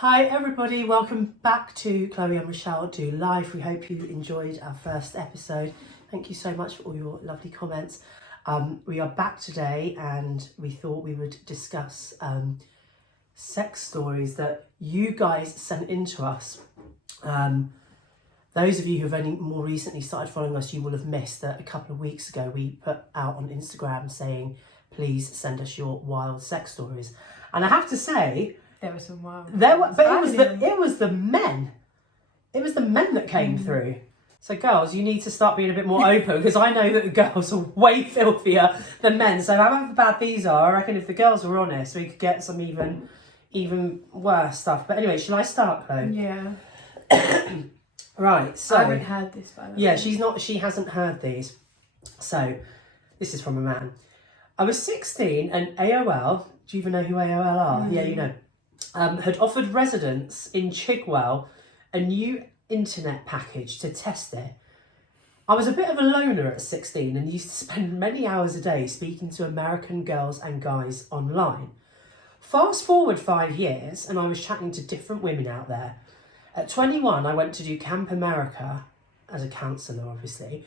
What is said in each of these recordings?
Hi everybody, welcome back to Chloe and Michelle Do Live. We hope you enjoyed our first episode. Thank you so much for all your lovely comments. We are back today and we thought we would discuss sex stories that you guys sent in to us. Those of you who've only more recently started following us, you will have missed that a couple of weeks ago we put out on Instagram saying, please send us your wild sex stories. And I have to say, there were some wild. But it was the men. It was the men that came through. So girls, you need to start being a bit more open because I know that the girls are way filthier than men. So however bad these are, I reckon if the girls were honest, we could get some even worse stuff. But anyway, shall I start, Chloe? Yeah. Right. So I haven't heard this, by the way. yeah, she hasn't heard these. So this is from a man. I was 16 and AOL. Do you even know who AOL are? Yeah, you know. Had offered residents in Chigwell a new internet package to test it. I was a bit of a loner at 16 and used to spend many hours a day speaking to American girls and guys online. Fast forward 5 years and I was chatting to different women out there. At 21, I went to do Camp America as a counsellor, obviously,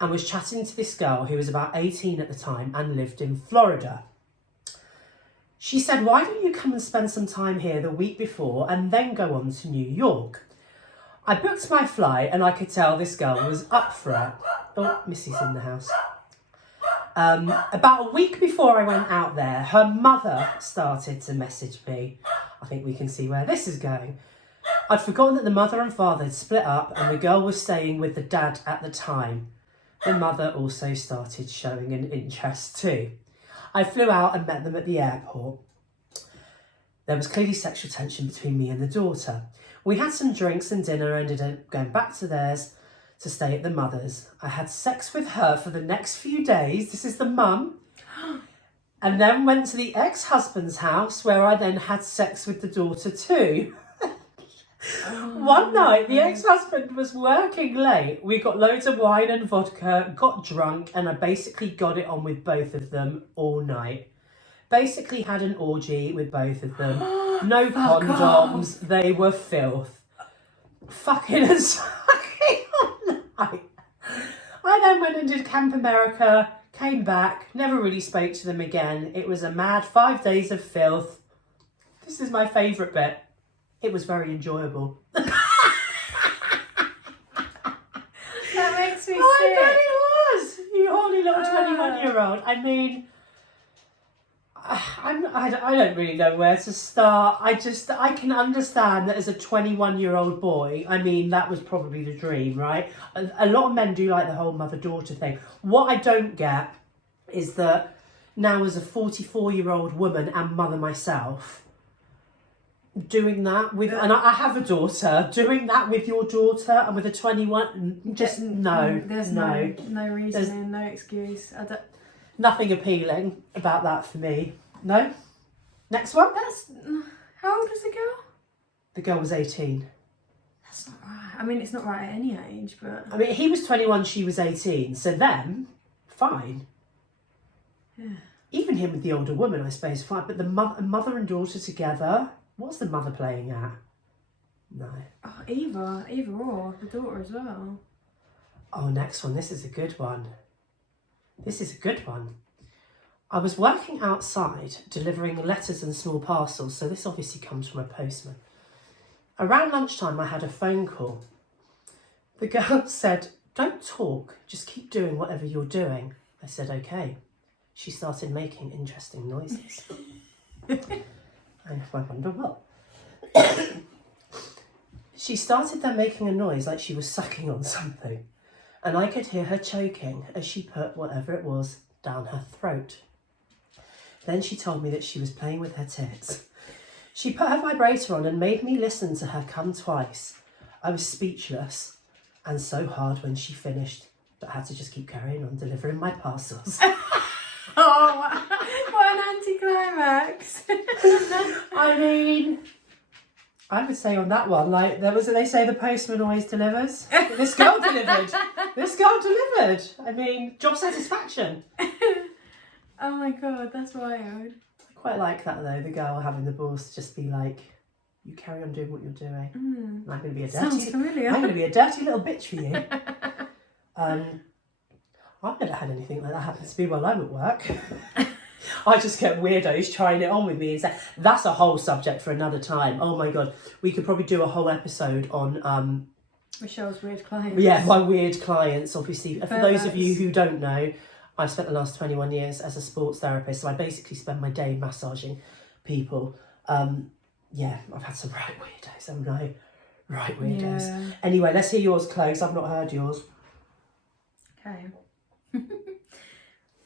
and was chatting to this girl who was about 18 at the time and lived in Florida. She said, why don't you come and spend some time here the week before and then go on to New York? I booked my flight and I could tell this girl was up for it. Oh, Missy's in the house. About a week before I went out there, her mother started to message me. I think we can see where this is going. I'd forgotten that the mother and father had split up and the girl was staying with the dad at the time. The mother also started showing an interest too. I flew out and met them at the airport. There was clearly sexual tension between me and the daughter. We had some drinks and dinner and ended up going back to theirs to stay at the mother's. I had sex with her for the next few days. This is the mum. And then went to the ex-husband's house where I then had sex with the daughter too. One night, the ex-husband was working late. We got loads of wine and vodka, got drunk, and I basically got it on with both of them all night. Basically had an orgy with both of them. No condoms. They were filth. Fucking and sucking all night. I then went and did Camp America, came back, never really spoke to them again. It was a mad 5 days of filth. This is my favourite bit. It was very enjoyable. That makes me sick. I bet it was. You horny little 21-year-old. I mean, I don't really know where to start. I can understand that as a 21-year-old boy, I mean, that was probably the dream, right? A lot of men do like the whole mother-daughter thing. What I don't get is that now as a 44-year-old woman and mother myself, doing that with, and I have a daughter, doing that with your daughter and with a 21, just no. There's no reason, no excuse. Nothing appealing about that for me. No? Next one? How old is the girl? The girl was 18. That's not right. I mean, it's not right at any age, but... I mean, he was 21, she was 18, so then, fine. Yeah. Even him with the older woman, I suppose, fine. But the mother and daughter together... What's the mother playing at? No. Oh, either or. The daughter as well. Oh, next one. This is a good one. I was working outside delivering letters and small parcels, so this obviously comes from a postman. Around lunchtime, I had a phone call. The girl said, don't talk, just keep doing whatever you're doing. I said, okay. She started making interesting noises. I wonder what. She started then making a noise like she was sucking on something, and I could hear her choking as she put whatever it was down her throat. Then she told me that she was playing with her tits. She put her vibrator on and made me listen to her come twice. I was speechless and so hard when she finished, but had to just keep carrying on delivering my parcels. Oh, what an anticlimax. I mean, I would say on that one, like, they say the postman always delivers. This girl delivered. I mean, job satisfaction. Oh my God, that's wild. I quite like that though, the girl having the balls to just be like, You carry on doing what you're doing. Mm. And I'm going to be a Sounds dirty. familiar. I'm going to be a dirty little bitch for you. I've never had anything like that happen to me while I'm at work. I just get weirdos trying it on with me and say, that's a whole subject for another time. Oh my God. We could probably do a whole episode on, Michelle's weird clients. yeah, my weird clients, obviously. For those of you Perverts. who don't know, I've spent the last 21 years as a sports therapist. So I basically spend my day massaging people. Yeah, I've had some right weirdos, haven't I? Right weirdos. Yeah. Anyway, let's hear yours, Close. I've not heard yours. Okay.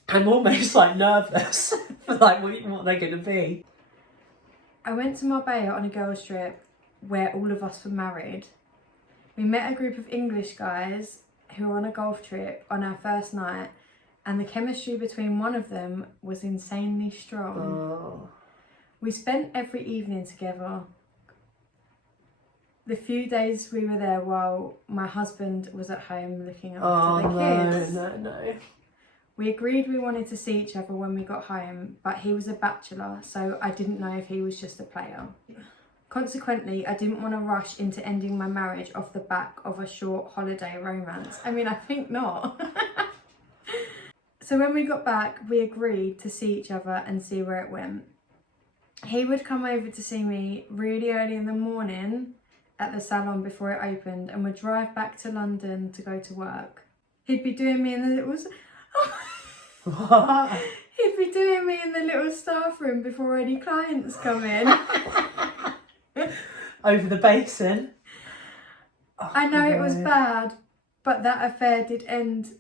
I'm almost like nervous for like what they're going to be. I went to Marbella on a girls' trip where all of us were married. We met a group of English guys who were on a golf trip on our first night, and the chemistry between one of them was insanely strong. Oh. We spent every evening together. The few days we were there while my husband was at home looking after the kids. No. We agreed we wanted to see each other when we got home, but he was a bachelor, so I didn't know if he was just a player. Consequently, I didn't want to rush into ending my marriage off the back of a short holiday romance. I mean, I think not. So when we got back, we agreed to see each other and see where it went. He would come over to see me really early in the morning at the salon before it opened, and would drive back to London to go to work. He'd be doing me in the little... What? He'd be doing me in the little staff room before any clients come in. Over the basin. Oh, I know it was no. bad, but that affair did end...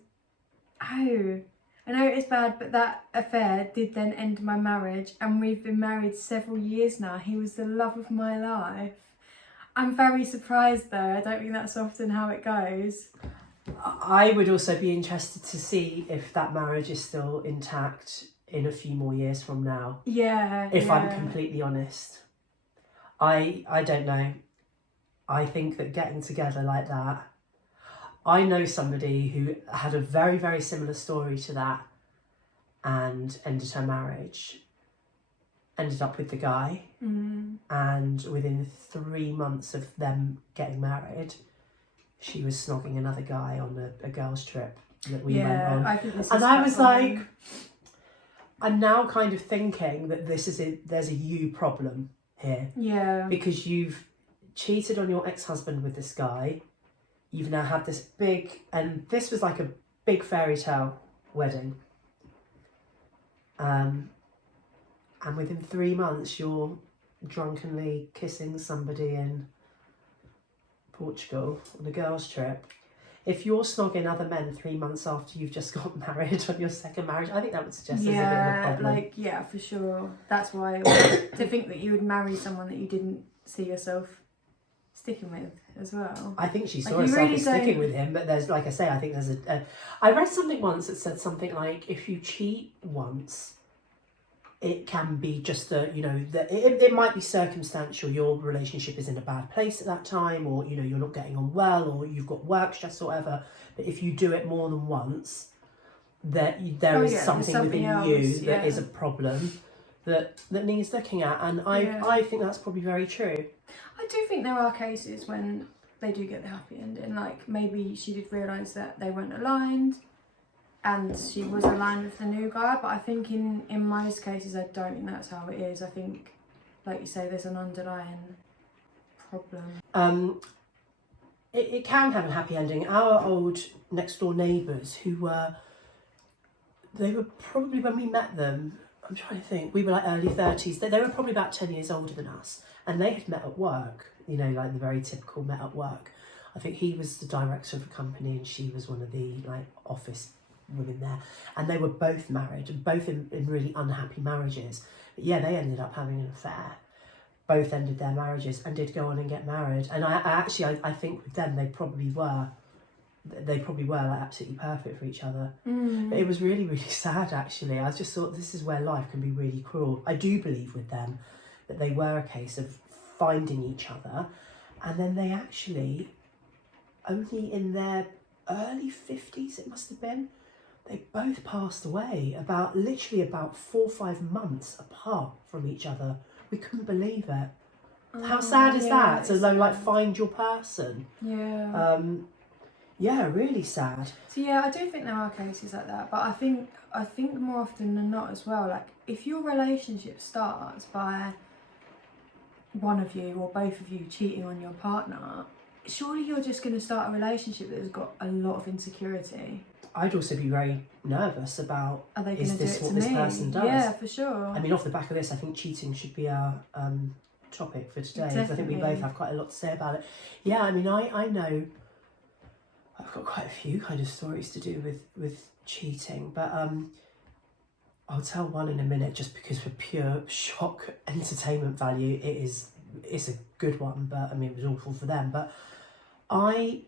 Oh, I know it is bad, but that affair did then end my marriage, and we've been married several years now. He was the love of my life. I'm very surprised though. I don't think that's often how it goes. I would also be interested to see if that marriage is still intact in a few more years from now. Yeah. If I'm yeah. completely honest. I don't know. I think that getting together like that... I know somebody who had a very, very similar story to that and ended her marriage. Ended up with the guy. Mm. And within 3 months of them getting married, she was snogging another guy on a girls' trip that we went on. I think this is And I quite was common. like, I'm now kind of thinking that there's a you problem here. Yeah. Because you've cheated on your ex-husband with this guy. You've now had this big, and this was like a big fairy tale wedding. And within 3 months, you're drunkenly kissing somebody in Portugal on a girls' trip. If you're snogging other men 3 months after you've just got married on your second marriage, I think that would suggest there's a bit of a Yeah, problem. like, yeah, for sure. That's why to think that you would marry someone that you didn't see yourself sticking with as well. I think she saw Like, you herself really as sticking don't- with him, but there's, like I say, I think there's I read something once that said something like, if you cheat once, it can be just it might be circumstantial. Your relationship is in a bad place at that time, or you're not getting on well, or you've got work stress or whatever. But if you do it more than once, there is there's something something within else, you that is yeah. a problem that needs looking at, and Yeah. I think that's probably very true. I do think there are cases when they do get the happy ending. Like, maybe she did realise that they weren't aligned and she was aligned with the new guy, but I think in most cases I don't think that's how it is. I think, like you say, there's an underlying problem. It can have a happy ending. Our old next door neighbours they were probably, when we met them, I'm trying to think, we were like early 30s. They were probably about 10 years older than us, and they had met at work, like the very typical met at work. I think he was the director of a company and she was one of the like office women there, and they were both married and both in really unhappy marriages. But yeah, they ended up having an affair. Both ended their marriages and did go on and get married. And I think with them they probably were like absolutely perfect for each other. But it was really, really sad actually. I just thought this is where life can be really cruel. I do believe with them that they were a case of finding each other, and then they actually, only in their early 50s it must have been, they both passed away literally about 4 or 5 months apart from each other. We couldn't believe it. How sad is yeah, that? To it's like sad. find your person. Yeah. Yeah, really sad. So yeah, I do think there are cases like that, but I think more often than not as well, like if your relationship starts by one of you or both of you cheating on your partner, surely you're just going to start a relationship that has got a lot of insecurity. I'd also be very nervous about, Are they going is to do this it what to this me? person does? Yeah, for sure. I mean, off the back of this, I think cheating should be our topic for today. 'Cause I think we both Definitely. have quite a lot to say about it. Yeah, I mean, I know I've got quite a few kind of stories to do with cheating, but I'll tell one in a minute just because for pure shock entertainment value, it's a good one, but I mean, it was awful for them. But I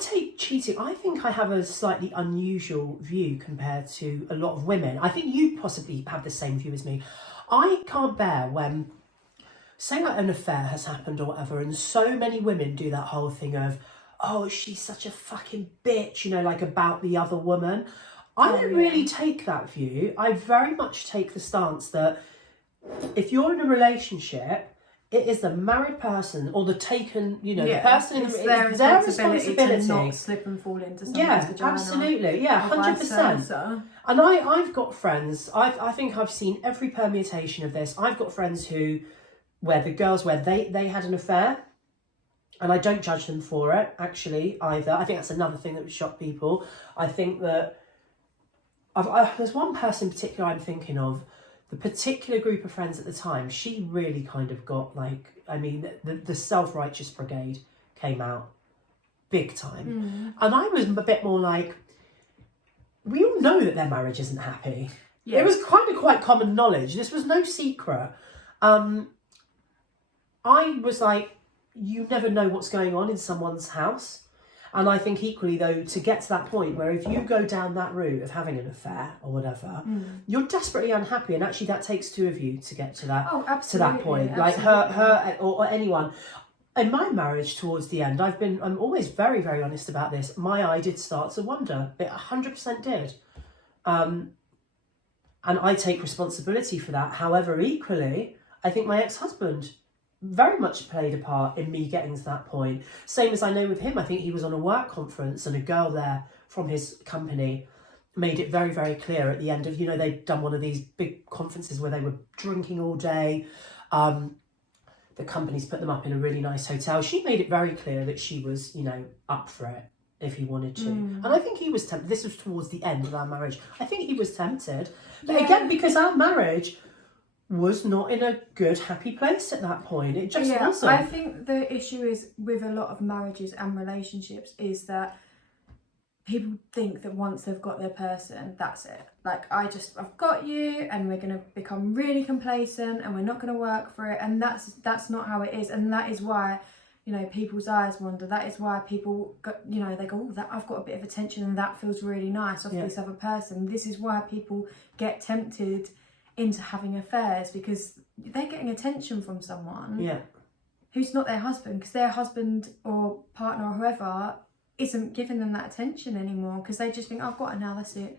take cheating, I think I have a slightly unusual view compared to a lot of women. I think you possibly have the same view as me. I can't bear when, say like an affair has happened or whatever, and so many women do that whole thing of, oh, she's such a fucking bitch, you know, like about the other woman. I don't really take that view. I very much take the stance that if you're in a relationship, it is the married person or the taken, you know, the person in it's the their it's their responsibility to not slip and fall into someone's vagina. Absolutely, yeah, or vice 100%. versa. And I've got friends. I think I've seen every permutation of this. I've got friends where they had an affair. And I don't judge them for it, actually, either. I think that's another thing that would shock people. I think that there's one person in particular I'm thinking of. The particular group of friends at the time, she really kind of got like, I mean, the self-righteous brigade came out big time. And I was a bit more like, we all know that their marriage isn't happy. Yeah. It was kind of quite common knowledge. This was no secret. I was like, you never know what's going on in someone's house. And I think equally, though, to get to that point where if you go down that route of having an affair or whatever, you're desperately unhappy. And actually that takes two of you to get to that, to that point. Like her or anyone. In my marriage towards the end, I'm always very, very honest about this. My eye did start to wander. It 100% did. And I take responsibility for that. However, equally, I think my ex-husband very much played a part in me getting to that point. Same as I know with him, I think he was on a work conference and a girl there from his company made it very, very clear at the end of, you know, they'd done one of these big conferences where they were drinking all day. The company's put them up in a really nice hotel. She made it very clear that she was, you know, up for it if he wanted to. And I think he was tempted. This was towards the end of our marriage. I think he was tempted. But again, because our marriage was not in a good, happy place at that point. It just wasn't. I think the issue is with a lot of marriages and relationships is that people think that once they've got their person, that's it. Like, I've got you and we're going to become really complacent and we're not going to work for it. And that's not how it is. And that is why, you know, people's eyes wander. That is why people, you know, they go, oh, that I've got a bit of attention and that feels really nice off this other person. This is why people get tempted into having affairs, because they're getting attention from someone who's not their husband, because their husband or partner or whoever isn't giving them that attention anymore, because they just think, I've got it now, that's it.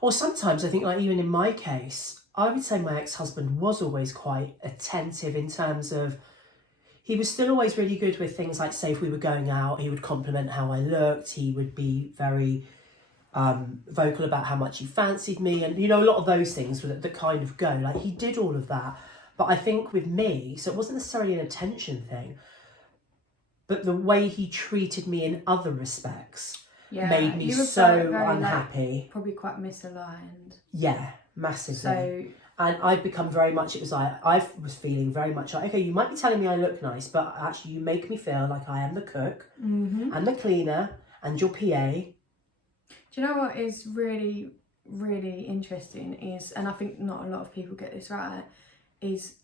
Or sometimes I think, like, even in my case, I would say my ex-husband was always quite attentive in terms of, he was still always really good with things like, say if we were going out, he would compliment how I looked, he would be very vocal about how much he fancied me, and you know, a lot of those things that kind of go, like, he did all of that. But I think with me, so it wasn't necessarily an attention thing, but the way he treated me in other respects made me so unhappy. Like, probably quite misaligned. Yeah, massively. So, and I've become very much, it was like, I was feeling very much like, okay, you might be telling me I look nice, but actually you make me feel like I am the cook and the cleaner and your PA. Do you know what is really, really interesting is, and I think not a lot of people get this right, is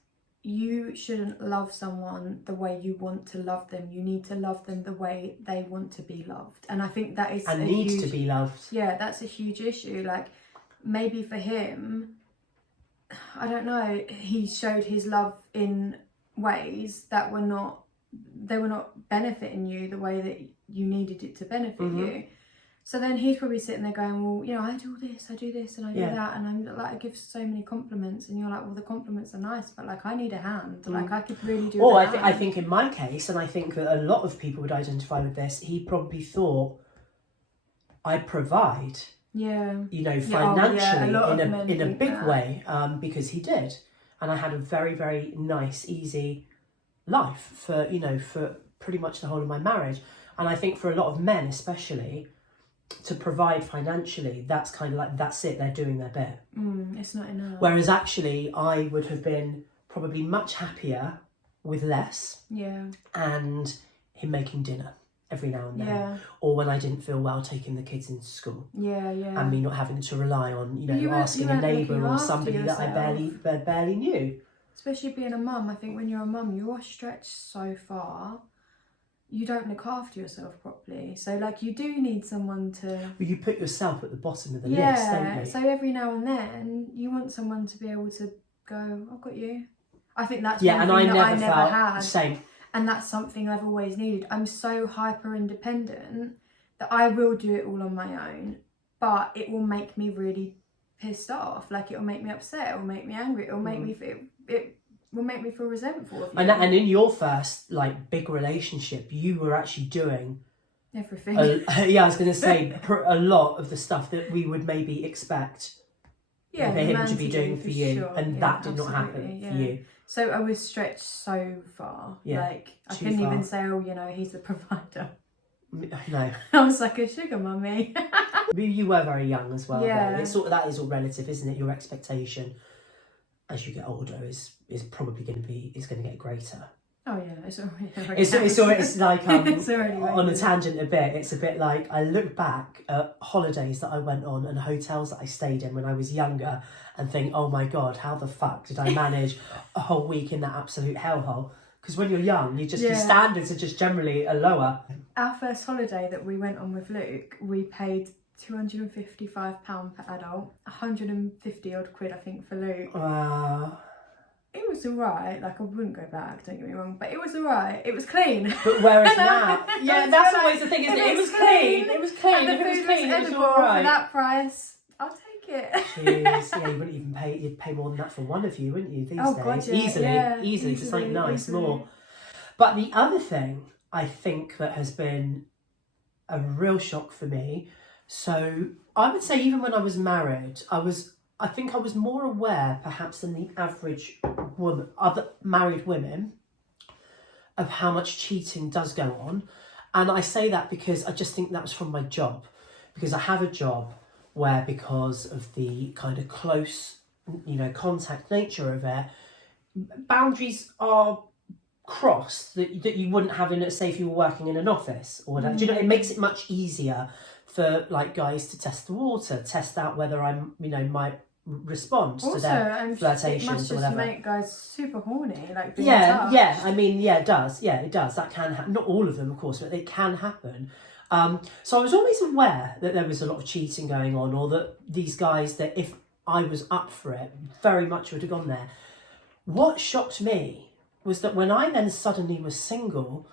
you shouldn't love someone the way you want to love them. You need to love them the way they want to be loved. And I think that is and needs to be loved. Yeah, that's a huge issue. Like, maybe for him, I don't know, he showed his love in ways that were not benefiting you the way that you needed it to benefit you. So then he's probably sitting there going, well, you know, I do this, and I do that, and I'm like, I give so many compliments, and you're like, well, the compliments are nice, but like, I need a hand. Like, I could really do. Or I think in my case, and I think that a lot of people would identify with this, he probably thought I provide. Yeah. You know, financially in a big that. way, because he did, and I had a very, very nice, easy life for, you know, for pretty much the whole of my marriage. And I think for a lot of men, especially, to provide financially, that's kind of like, that's it, they're doing their bit. It's not enough. Whereas actually, I would have been probably much happier with less. Yeah. And him making dinner every now and then. Yeah. Or when I didn't feel well, taking the kids into school. Yeah. And me not having to rely on, you know, asking a neighbour or somebody that I barely knew. Especially being a mum, I think when you're a mum, you're stretched so far. You don't look after yourself properly. So, like, you do need someone to... Well, you put yourself at the bottom of the list, don't you? So every now and then, you want someone to be able to go, I've got you. I think that's one thing that I never had. Same. And that's something I've always needed. I'm so hyper independent that I will do it all on my own, but it will make me really pissed off. Like, it will make me upset. It will make me angry. It will make me feel... It will make me feel resentful of you. And in your first, like, big relationship, you were actually doing... everything. I was going to say, a lot of the stuff that we would maybe expect for him to be doing for you. Sure. And that did not happen for you. So I was stretched so far. Like, I couldn't even say, oh, you know, he's the provider. No. I was like a sugar mummy. You were very young as well. Yeah. Though. That is all relative, isn't it? Your expectation as you get older is probably going to get greater. Oh yeah, it's like it's on a tangent a bit. It's a bit like, I look back at holidays that I went on and hotels that I stayed in when I was younger and think, oh my God, how the fuck did I manage a whole week in that absolute hellhole? Because when you're young, your standards are just generally lower. Our first holiday that we went on with Luke, we paid £255 per adult, 150 odd quid I think for Luke. It was alright, like, I wouldn't go back, don't get me wrong, but it was alright. It was clean. But whereas now, that's always the thing, isn't it? It was clean. It was clean. And the food was edible for that price. I'll take it. Jeez, you wouldn't even pay. You'd pay more than that for one of you, wouldn't you? These days, God, yeah. easily for something nice, more. But the other thing I think that has been a real shock for me. So I would say, even when I was married, I think I was more aware, perhaps, than the average woman, other married women, of how much cheating does go on. And I say that because I just think that was from my job. Because I have a job where, because of the kind of close, you know, contact nature of it, boundaries are crossed that you wouldn't have in, say, if you were working in an office or whatever. Do you know, it makes it much easier for, like, guys to test the water, test out whether I'm, you know, might respond to their flirtations or whatever. It must just make guys super horny, like being tough. I mean, it does. It does. That can happen. Not all of them, of course, but it can happen. So I was always aware that there was a lot of cheating going on, or that these guys, that if I was up for it, very much would have gone there. What shocked me was that when I then suddenly was single,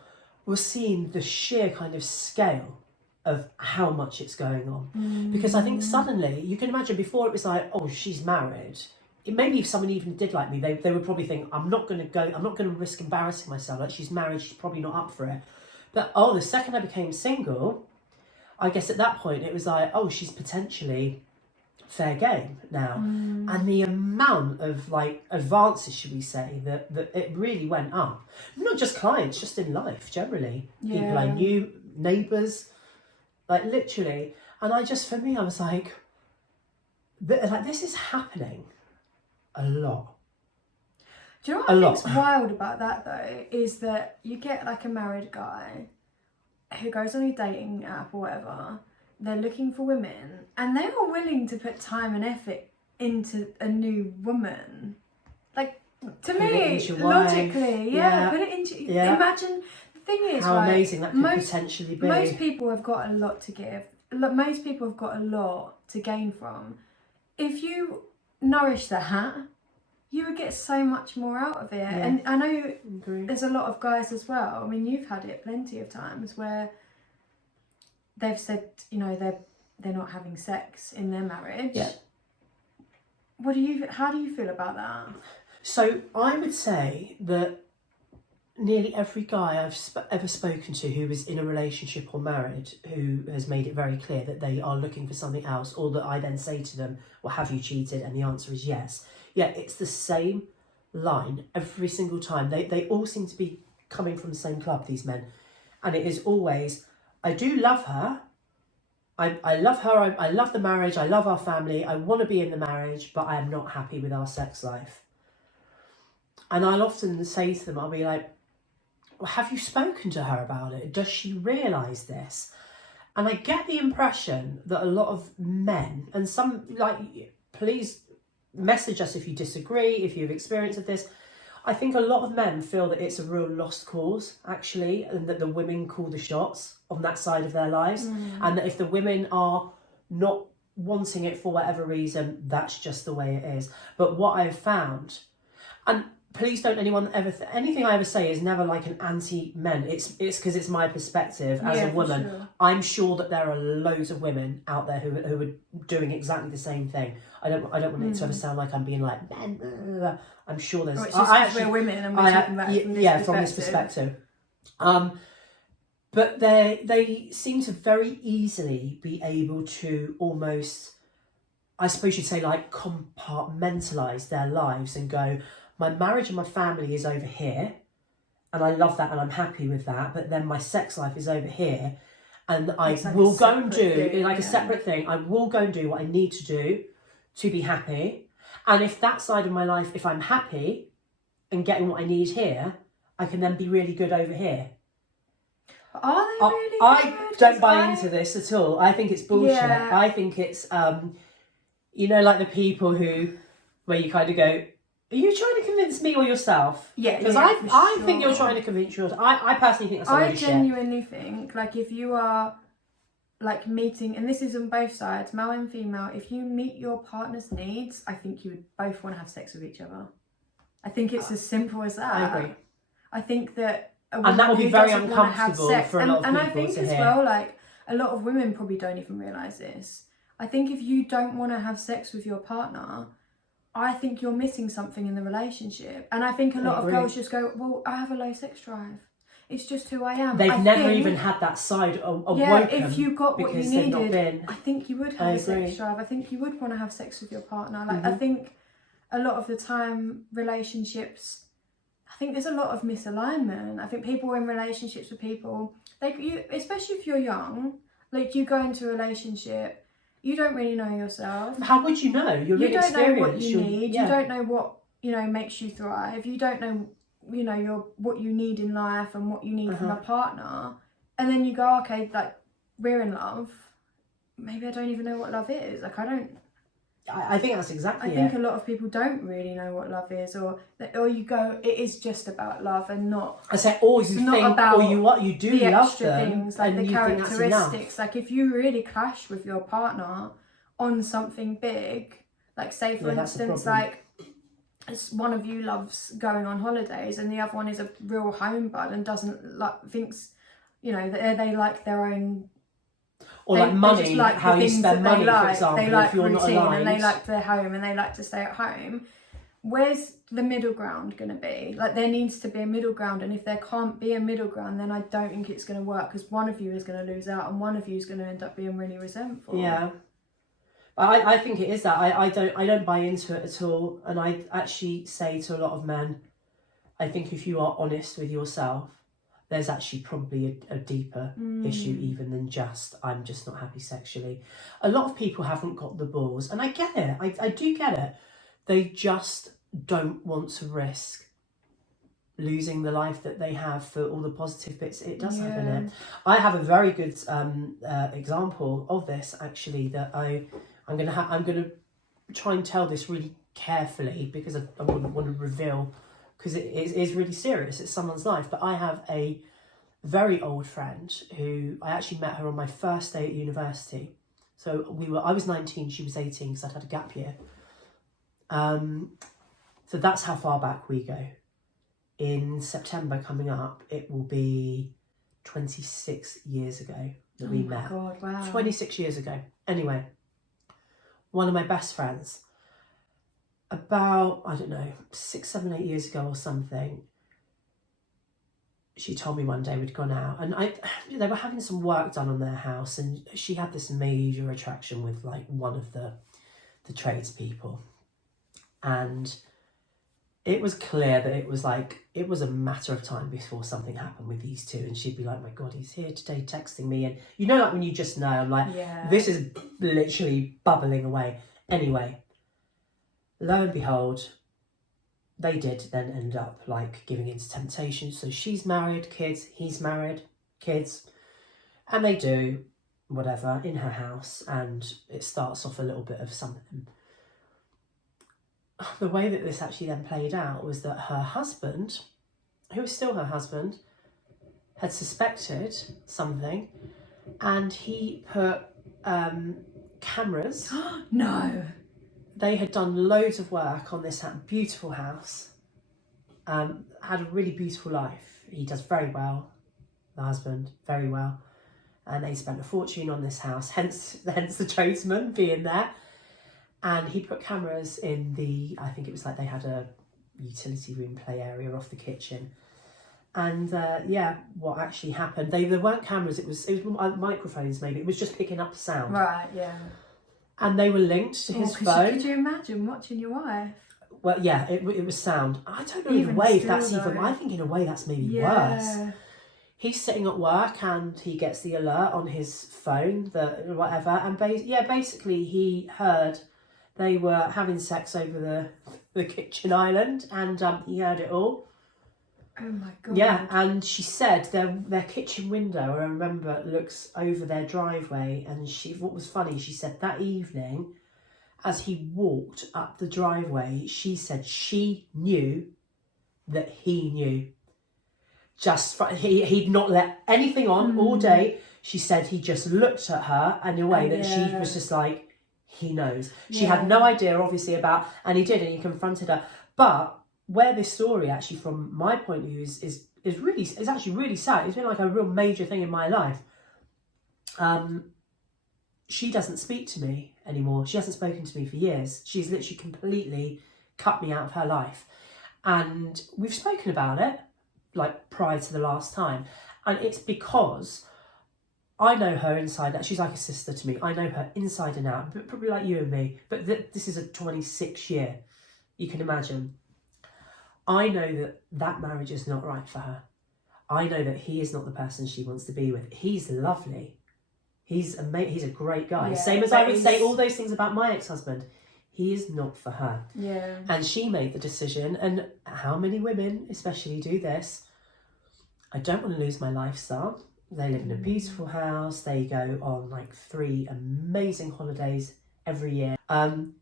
was seeing the sheer kind of scale of how much it's going on. Because I think suddenly, you can imagine, before it was like, oh, she's married. Maybe if someone even did like me, they would probably think, I'm not going to risk embarrassing myself. Like, she's married, she's probably not up for it. But the second I became single, I guess at that point it was like, oh, she's potentially fair game now. And the amount of, like, advances, should we say, that it really went up. Not just clients, just in life generally. People I knew, neighbours, like, literally. And I just, for me, I was like, this is happening a lot. Do you know what I think's wild about that, though, is that you get, like, a married guy who goes on a dating app or whatever, they're looking for women, and they are willing to put time and effort into a new woman. Like, to me, logically, put it into... Imagine, the thing is, how amazing that could potentially be. Most people have got a lot to give. Most people have got a lot to gain from. If you nourish that, you would get so much more out of it. And I know there's a lot of guys as well. I mean, you've had it plenty of times where they've said, they're not having sex in their marriage. Yeah. How do you feel about that? So I would say that nearly every guy I've ever spoken to who is in a relationship or married who has made it very clear that they are looking for something else, or that I then say to them, well, have you cheated? And the answer is yes. Yeah, it's the same line every single time. They all seem to be coming from the same club, these men. And it is always, I do love her. I love her. I love the marriage. I love our family. I want to be in the marriage, but I am not happy with our sex life. And I'll often say to them, I'll be like, well, have you spoken to her about it? Does she realise this? And I get the impression that a lot of men, and some, please message us if you disagree, if you've experienced this. I think a lot of men feel that it's a real lost cause, actually, and that the women call the shots on that side of their lives. And that if the women are not wanting it for whatever reason, that's just the way it is. But what I've found, and please don't anyone ever, anything I ever say is never like an anti-men. It's because it's my perspective as a woman. Sure. I'm sure that there are loads of women out there who are doing exactly the same thing. I don't want it to ever sound like I'm being like, men. I'm sure there's... It's just we're women and we're talking about it from this perspective. But they seem to very easily be able to almost, I suppose you'd say, like, compartmentalise their lives and go, my marriage and my family is over here, and I love that and I'm happy with that, but then my sex life is over here, and I will go and do, a separate thing, I will go and do what I need to do to be happy. And if that side of my life, if I'm happy and getting what I need here, I can then be really good over here. Are they really good? I don't buy into this at all. I think it's bullshit. Yeah. I think it's, like the people where you kind of go, are you trying to convince me or yourself? Yeah, because I think you're trying to convince yourself. I personally think that's a load of shit. I genuinely think, like, if you are, like, meeting, and this is on both sides, male and female, if you meet your partner's needs, I think you would both want to have sex with each other. I think it's as simple as that. I agree. I think that and that will be very uncomfortable for a lot of people to hear. And I think as well, like, a lot of women probably don't even realise this. I think if you don't want to have sex with your partner, I think you're missing something in the relationship. And I think a lot of girls just go, well, I have a low sex drive. It's just who I am. They've never even had that side awoken. Yeah, if you got what you needed, been... I think you would have a sex drive. I think you would want to have sex with your partner. Like, I think a lot of the time, relationships, I think there's a lot of misalignment. I think people in relationships with people, especially if you're young, like, you go into a relationship, you don't really know yourself. How would you know? You don't know what you need. Yeah. You don't know what, makes you thrive. You don't know, what you need in life and what you need from a partner. And then you go, okay, like, we're in love. Maybe I don't even know what love is. Like, I think that's exactly it. I think a lot of people don't really know what love is, or you go, it is just about love and not. I say, or you think, about or you do the love extra them, things, like the characteristics. Like, if you really clash with your partner on something big, like, say for instance, like, one of you loves going on holidays and the other one is a real homebud and doesn't thinks, that they like their own. Or like money, like how you spend money, for example, they like if you're routine not aligned. And they like their home and they like to stay at home. Where's the middle ground going to be? Like, there needs to be a middle ground, and if there can't be a middle ground, then I don't think it's going to work, because one of you is going to lose out and one of you is going to end up being really resentful. Yeah, I think it is that. I don't buy into it at all, and I actually say to a lot of men, I think if you are honest with yourself, there's actually probably a deeper issue even than just, I'm just not happy sexually. A lot of people haven't got the balls, and I get it. I do get it. They just don't want to risk losing the life that they have for all the positive bits it does have in it. I have a very good example of this, actually, that I'm gonna try and tell this really carefully, because I wouldn't want to reveal, because it is really serious. It's someone's life. But I have a very old friend who I actually met her on my first day at university. So I was 19, she was 18, because I'd had a gap year. So that's how far back we go. In September coming up, it will be 26 years ago that we met. God, wow. 26 years ago. Anyway, one of my best friends, about, I don't know, 6, 7, 8 years ago or something, she told me one day we'd gone out and they were having some work done on their house, and she had this major attraction with like one of the tradespeople, and it was clear that it was a matter of time before something happened with these two, and she'd be like, my God, he's here today texting me, and you know, like when you just know, I'm like, this is literally bubbling away. Anyway, lo and behold, they did then end up like giving into temptation. So she's married, kids, he's married, kids, and they do whatever in her house, and it starts off a little bit of something. The way that this actually then played out was that her husband, who was still her husband, had suspected something, and he put cameras. No. They had done loads of work on this beautiful house, had a really beautiful life. He does very well, the husband, very well. And they spent a fortune on this house, hence the tradesman being there. And he put cameras in I think it was like they had a utility room play area off the kitchen. And what actually happened, there weren't cameras, it was microphones maybe, it was just picking up sound. Right, yeah. And they were linked to his phone. Could you imagine watching your wife? Well, yeah, it was sound. I don't know Even in a way if still, that's even, though. I think in a way that's maybe worse. He's sitting at work and he gets the alert on his phone, whatever, and basically he heard they were having sex over the kitchen island, and he heard it all. Oh my God. Yeah, and she said their kitchen window, I remember, looks over their driveway, and what was funny, she said that evening, as he walked up the driveway, she said she knew that he knew. He'd not let anything on all day. She said he just looked at her in a way that she was just like, he knows. She had no idea, obviously, and he did, and he confronted her. But where this story, actually, from my point of view, is actually really sad. It's been like a real major thing in my life. She doesn't speak to me anymore. She hasn't spoken to me for years. She's literally completely cut me out of her life. And we've spoken about it, like prior to the last time. And it's because I know her inside out. She's like a sister to me. I know her inside and out, but probably like you and me. But this is a 26 year. You can imagine. I know that marriage is not right for her. I know that he is not the person she wants to be with. He's lovely. He's a great guy. Same as I would say all those things about my ex-husband. He is not for her. Yeah. And she made the decision, and how many women especially do this? I don't want to lose my lifestyle. They live in a beautiful house. They go on like 3 amazing holidays every year. And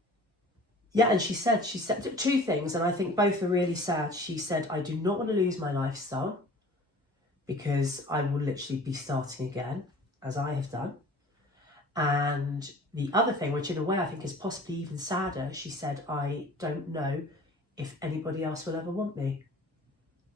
she said 2 things, and I think both are really sad. She said, I do not want to lose my lifestyle because I will literally be starting again, as I have done. And the other thing, which in a way I think is possibly even sadder, she said, I don't know if anybody else will ever want me.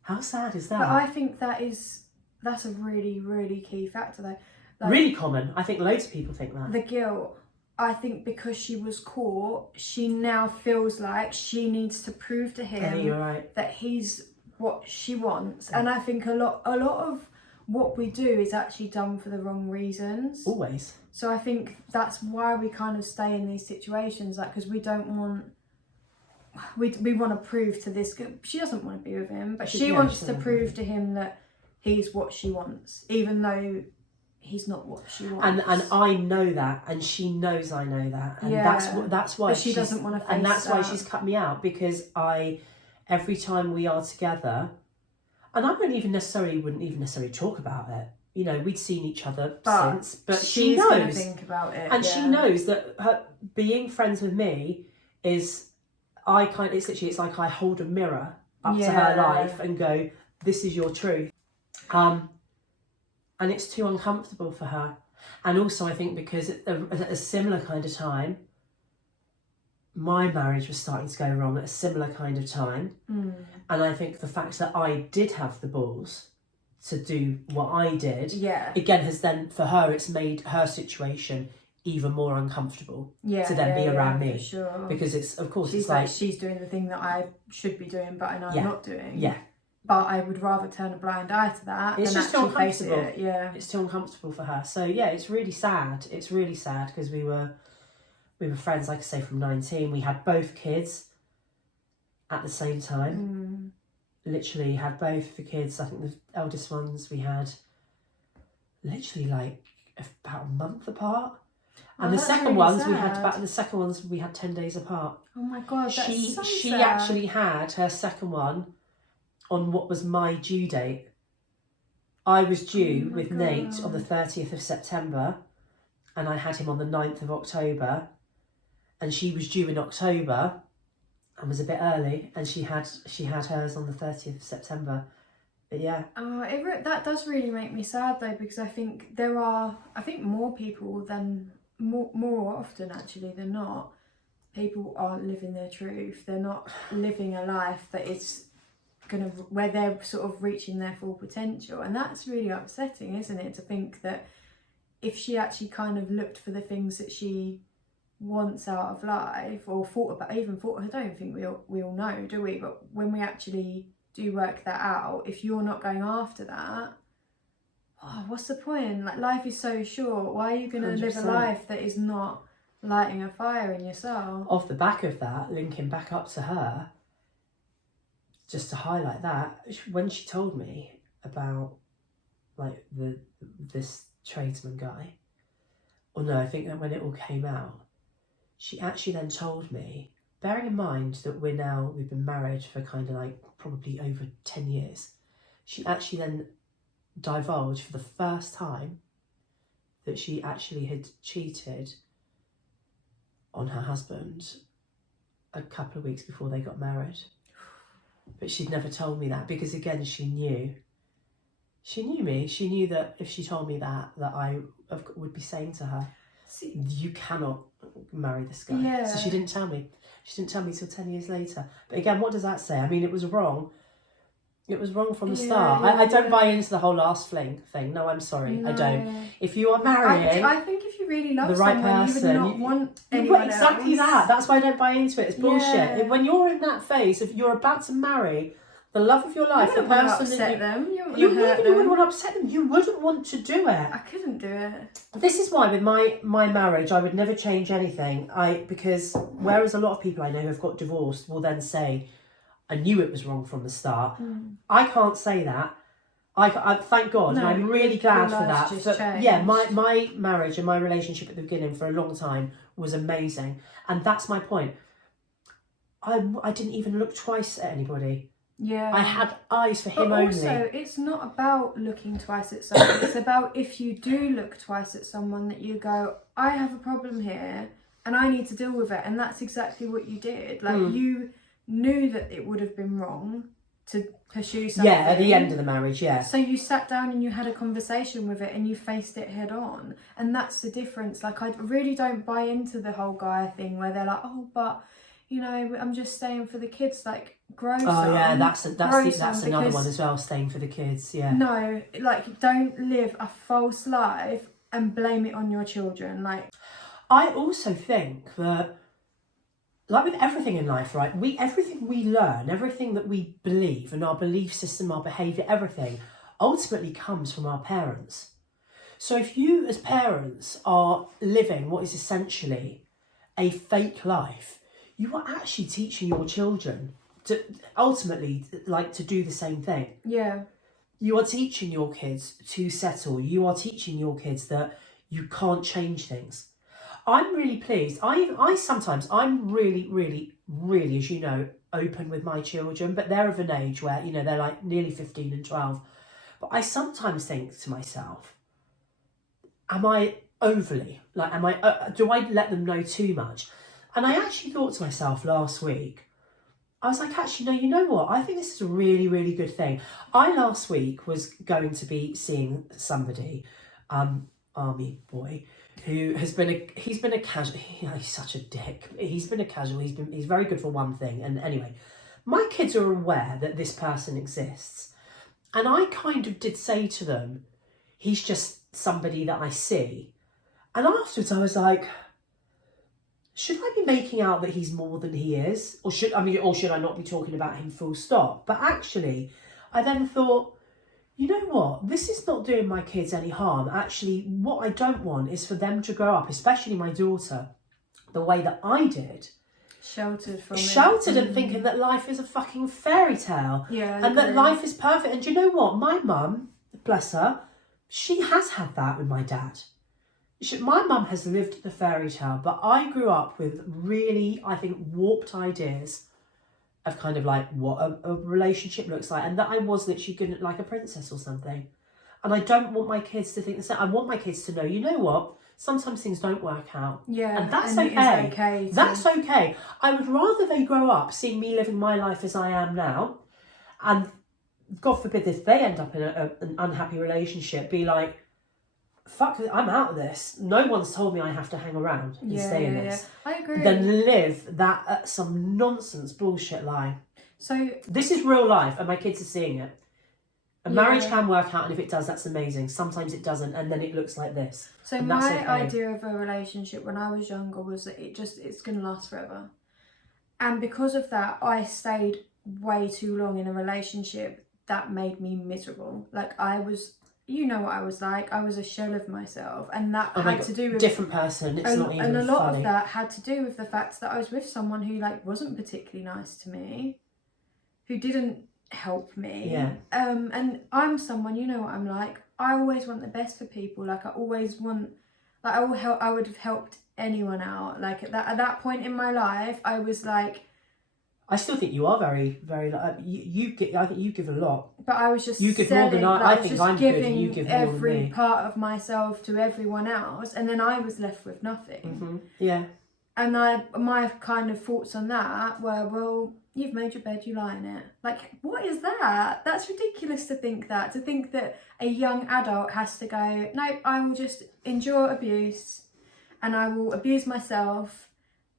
How sad is that? But I think that's a really, really key factor though. Like, really common. I think loads of people think that. The guilt. I think because she was caught, she now feels like she needs to prove to him you're right. that he's what she wants. And I think a lot of what we do is actually done for the wrong reasons. Always. So I think that's why we kind of stay in these situations, like, because we don't want... We want to prove to this... She doesn't want to be with him, but she wants to prove to him that he's what she wants, even though he's not what she wants. And I know that, and she knows I know that, and that's why she doesn't want to face and that's that. why she's cut me out, because every time we are together, and I wouldn't even necessarily talk about it. You know, we'd seen each other since, but she knows. Gonna think about it, and she knows that her being friends with me is, it's like I hold a mirror up to her life and go, this is your truth. And it's too uncomfortable for her. And also I think because at a similar kind of time, my marriage was starting to go wrong at a similar kind of time. And I think the fact that I did have the balls to do what I did, Yeah. again, has then, for her, it's made her situation even more uncomfortable Yeah. to then be around for me. sure. Because it's, of course, She's it's like, she's doing the thing that I should be doing, but I know Yeah. I'm not doing. yeah, But I would rather turn a blind eye to that It's than just too actually face uncomfortable. it. Yeah. it's too uncomfortable for her. So yeah, it's really sad. It's really sad because we were friends, like I say, from 19. We had both kids at the same time. Literally had both the kids. I think the eldest ones we had literally like about a month apart. And the that's second really ones we had 10 days apart. Oh my god, that's She so she sad. actually had her second one on what was my due date. I was due my with Nate on the 30th of September, and I had him on the 9th of October, and she was due in October and was a bit early, and she had hers on the 30th of September. But yeah. Oh, that does really make me sad though, because I think more people than more often actually than not, people are living their truth. They're not living a life that is where they're sort of reaching their full potential, and that's really upsetting, isn't it? To think that if she actually kind of looked for the things that she wants out of life, or I don't think we all know, do we? But when we actually do work that out, if you're not going after that, what's the point? Like, life is so short. Why are you going to live a life that is not lighting a fire in yourself? Off the back of that, linking back up to her, just to highlight that, when she told me about like this tradesman guy, or no, I think that when it all came out, she actually then told me, bearing in mind that we've been married for kind of like probably over 10 years, she actually then divulged for the first time that she actually had cheated on her husband a couple of weeks before they got married. But she'd never told me that because, again, she knew me. She knew that if she told me that I would be saying to her, you cannot marry this guy. Yeah. So she didn't tell me. She didn't tell me till 10 years later. But again, what does that say? I mean, it was wrong. It was wrong from the start. I don't buy into the whole last fling thing. No, I'm sorry. No. I don't. If you are marrying I think if you really love the right someone, person, you would not want anyone exactly else. that. That's why I don't buy into it. It's bullshit. Yeah. When you're in that phase, if you're about to marry the love of your life, You the wouldn't want to person upset that them. You you wouldn't wouldn't want to upset them. You wouldn't want to do it. I couldn't do it. This is why with my marriage, I would never change anything. Because whereas a lot of people I know who have got divorced will then say, I knew it was wrong from the start. I can't say that. I thank God, and I'm really glad for that. Yeah, my marriage and my relationship at the beginning for a long time was amazing, and that's my point. I didn't even look twice at anybody. Yeah. I had eyes for him but only. Also, it's not about looking twice at someone. It's about if you do look twice at someone that you go, I have a problem here and I need to deal with it. And that's exactly what you did. Like, you knew that it would have been wrong to pursue something. Yeah, at the end of the marriage, yeah. So you sat down and you had a conversation with it and you faced it head on. And that's the difference. Like, I really don't buy into the whole guy thing where they're like, oh, but, you know, I'm just staying for the kids. Like, grow some. Oh yeah, that's another because one as well, staying for the kids, yeah. No, like, don't live a false life and blame it on your children. Like, I also think that, like with everything in life, right, everything we learn, everything that we believe, and our belief system, our behaviour, everything, ultimately comes from our parents. So if you as parents are living what is essentially a fake life, you are actually teaching your children to ultimately to do the same thing. yeah. You are teaching your kids to settle. You are teaching your kids that you can't change things. I'm really pleased. I'm really, really, really, as you know, open with my children, but they're of an age where, you know, they're like nearly 15 and 12. But I sometimes think to myself, am I overly, do I let them know too much? And I actually thought to myself last week, I was like, actually, no, you know what? I think this is a really, really good thing. I last week was going to be seeing somebody, army boy, who he's been a casual. He's such a dick. He's been a casual. He's very good for one thing. And anyway, my kids are aware that this person exists, And I kind of did say to them, he's just somebody that I see. And afterwards I was like, should I be making out that he's more than he is? Or should I not be talking about him full stop? But actually, I then thought, you know what? This is not doing my kids any harm. Actually, what I don't want is for them to grow up, especially my daughter, the way that I did. Sheltered from Sheltered and thinking that life is a fucking fairy tale. Yeah. And that life is perfect. And do you know what? My mum, bless her, she has had that with my dad. My mum has lived the fairy tale, but I grew up with really, I think, warped ideas of kind of like what a relationship looks like, and that I was literally good at like a princess or something. And I don't want my kids to think the same. I want my kids to know, you know what? Sometimes things don't work out. Yeah. And that's and okay. It is okay That's okay. I would rather they grow up seeing me living my life as I am now, and God forbid if they end up in an unhappy relationship, be like, fuck, I'm out of this. No one's told me I have to hang around and stay in this. I agree. Then live that some nonsense bullshit lie. So this is real life, and my kids are seeing it. A marriage can work out, and if it does, that's amazing. Sometimes it doesn't, and then it looks like this. So and my okay. idea of a relationship when I was younger was that it's going to last forever. And because of that, I stayed way too long in a relationship that made me miserable. Like I was, you know what I was like. I was a shell of myself, and that had to do with different person. It's not even funny. And a lot of that had to do with the fact that I was with someone who like wasn't particularly nice to me, who didn't help me. Yeah. And I'm someone, you know what I'm like. I always want the best for people. Like I always want, like I would have helped anyone out. Like at that point in my life, I was like. I still think you are very, very. You get. I think you give a lot. But I was just. You give selling, more than like, I think I'm good, and you give more than every me. part of myself to everyone else, and then I was left with nothing. Mm-hmm. Yeah. And my kind of thoughts on that were, well, you've made your bed, you lie in it. Like, what is that? That's ridiculous to think that. To think that a young adult has to go, no, I will just endure abuse, and I will abuse myself.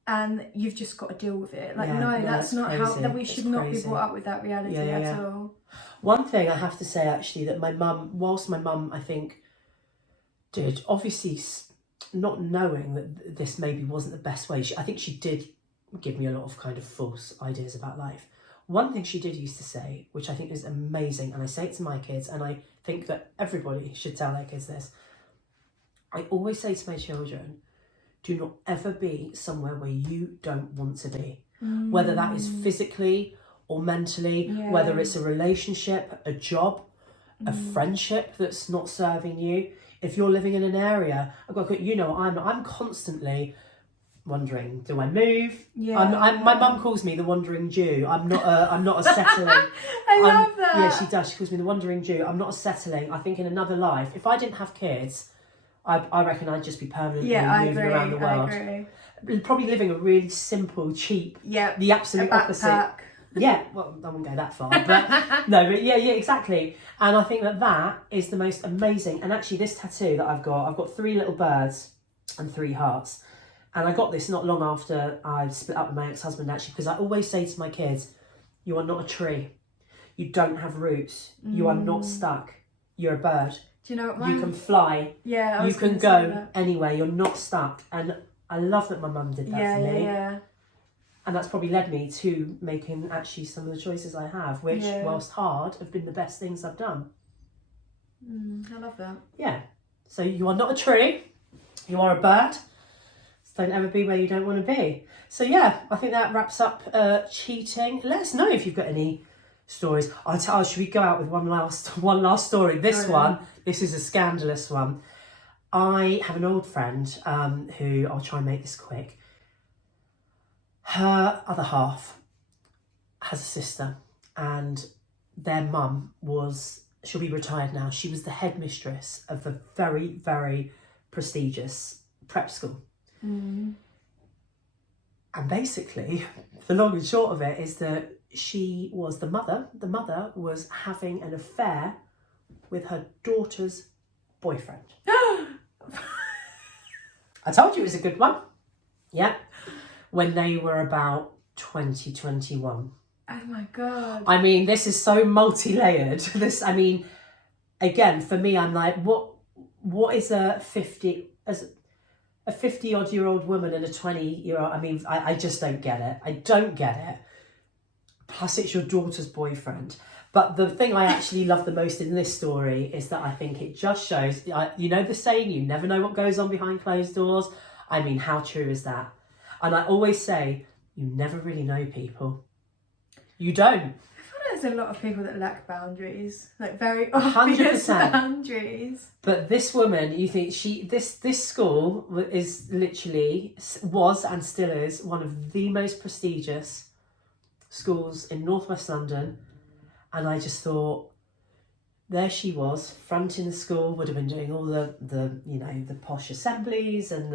And you've just got to deal with it. Like, no, that's not crazy. how, that we should not be brought up with that reality at all. One thing I have to say, actually, that my mum, whilst my mum, I think, did, obviously not knowing that this maybe wasn't the best way, I think she did give me a lot of kind of false ideas about life. One thing she did used to say, which I think is amazing, and I say it to my kids, and I think that everybody should tell their kids this. I always say to my children, do not ever be somewhere where you don't want to be. Whether that is physically or mentally, whether it's a relationship, a job, a friendship that's not serving you. If you're living in an area, I'm constantly wondering, do I move? My mum calls me the wandering Jew. I'm not a settling. I love that. Yeah, she does. She calls me the wandering Jew. I'm not a settling. I think in another life, if I didn't have kids, I reckon I'd just be permanently moving around the world. I agree. Probably living a really simple, cheap, the absolute opposite. Yeah, well, I wouldn't go that far, but no, but yeah, exactly. And I think that is the most amazing. And actually, this tattoo that I've got 3 little birds and 3 hearts. And I got this not long after I split up with my ex-husband, actually, because I always say to my kids, you are not a tree. You don't have roots. You are not stuck. You're a bird. Do you know what you can fly. Yeah, you can go anywhere. You're not stuck. And I love that my mum did that for me. Yeah. And that's probably led me to making actually some of the choices I have, which, whilst hard, have been the best things I've done. I love that. Yeah. So you are not a tree. You are a bird. So don't ever be where you don't want to be. So yeah, I think that wraps up cheating. Let us know if you've got any stories. Should we go out with one last story? This is a scandalous one. I have an old friend who, I'll try and make this quick. Her other half has a sister, and their mum she'll be retired now. She was the headmistress of a very, very prestigious prep school. And basically, the long and short of it is that she was the mother was having an affair with her daughter's boyfriend. I told you it was a good one. Yeah. When they were about 21. Oh my God. I mean, this is so multi-layered. Again, for me, I'm like, what is a 50-odd-year-old woman and a 20-year-old? I mean, I just don't get it. I don't get it. Plus, it's your daughter's boyfriend. But the thing I actually love the most in this story is that I think it just shows, you know the saying, you never know what goes on behind closed doors? I mean, how true is that? And I always say, you never really know people. You don't. I feel like there's a lot of people that lack boundaries, like very obvious 100%. boundaries. But this woman, you think this school is literally, was and still is one of the most prestigious schools in northwest London. And I just thought, there she was, fronting the school, would have been doing all the posh assemblies and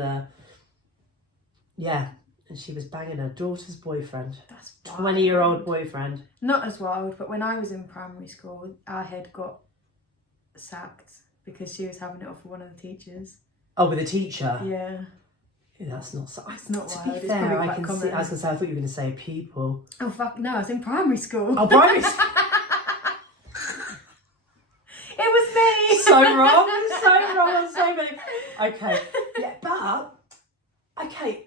and she was banging her daughter's boyfriend. That's 20-year-old boyfriend. Not as wild, but when I was in primary school, our head got sacked because she was having it off with one of the teachers. Oh, with a teacher? Yeah. That's not so. It's not To wild. be It's fair, probably I quite can common. see. I was gonna say, I thought you were gonna say pupil. Oh fuck no! I was in primary school. Oh, primary. It was me. So wrong on so many. Okay, yeah, but okay.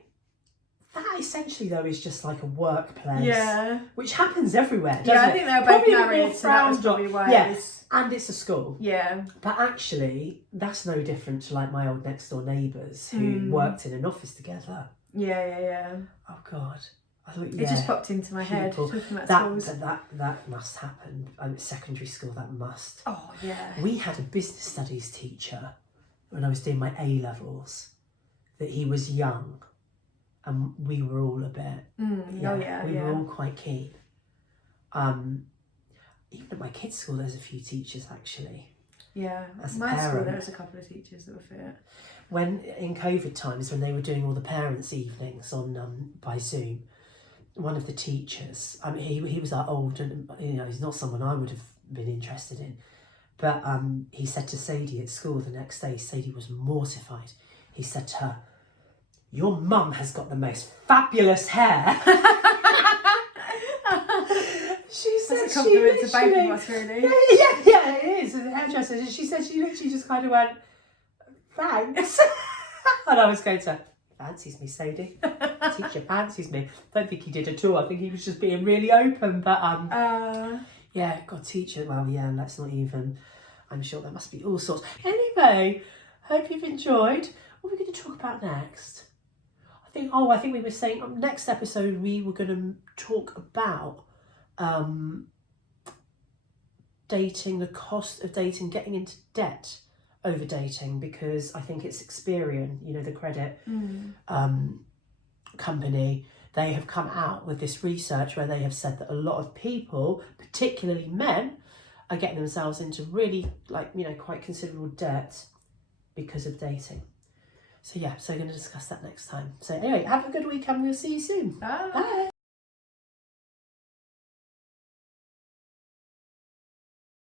That essentially though is just like a workplace. Yeah. Which happens everywhere. Doesn't Yeah, I it? think they were both Probably more married, so that was frowned probably on. why. Yeah. It was... And it's a school. Yeah. But actually, that's no different to like my old next door neighbours who worked in an office together. Yeah. Oh God. I thought, It just popped into my head. People. Talking about schools. That must happen. Secondary school, that must. Oh yeah. We had a business studies teacher when I was doing my A levels. That he was young, and we were all a bit. We were all quite keen. Even at my kids' school, there's a few teachers actually. Yeah. As a My school, parent. there was a couple of teachers that were fit. When in COVID times, when they were doing all the parents' evenings on by Zoom, one of the teachers, I mean, he was like old and he's not someone I would have been interested in, but he said to Sadie at school the next day, Sadie was mortified. He said to her, "Your mum has got the most fabulous hair." She said That's a compliment to both of us, really. Yeah, it is. As a hairdresser, she said she literally just kind of went, "Thanks," and I was going to, "Fancies me, Sadie. Teacher fancies me." Don't think he did at all. I think he was just being really open. But yeah, God, teacher. Well, yeah, let's not even. I'm sure there must be all sorts. Anyway, hope you've enjoyed. What are we going to talk about next? I think we were saying next episode we were going to talk about dating, the cost of dating, getting into debt over dating, because I think it's Experian, the credit company, they have come out with this research where they have said that a lot of people, particularly men, are getting themselves into really quite considerable debt because of dating. So yeah, so we're going to discuss that next time. So anyway, have a good weekend. We'll see you soon. Bye. Bye.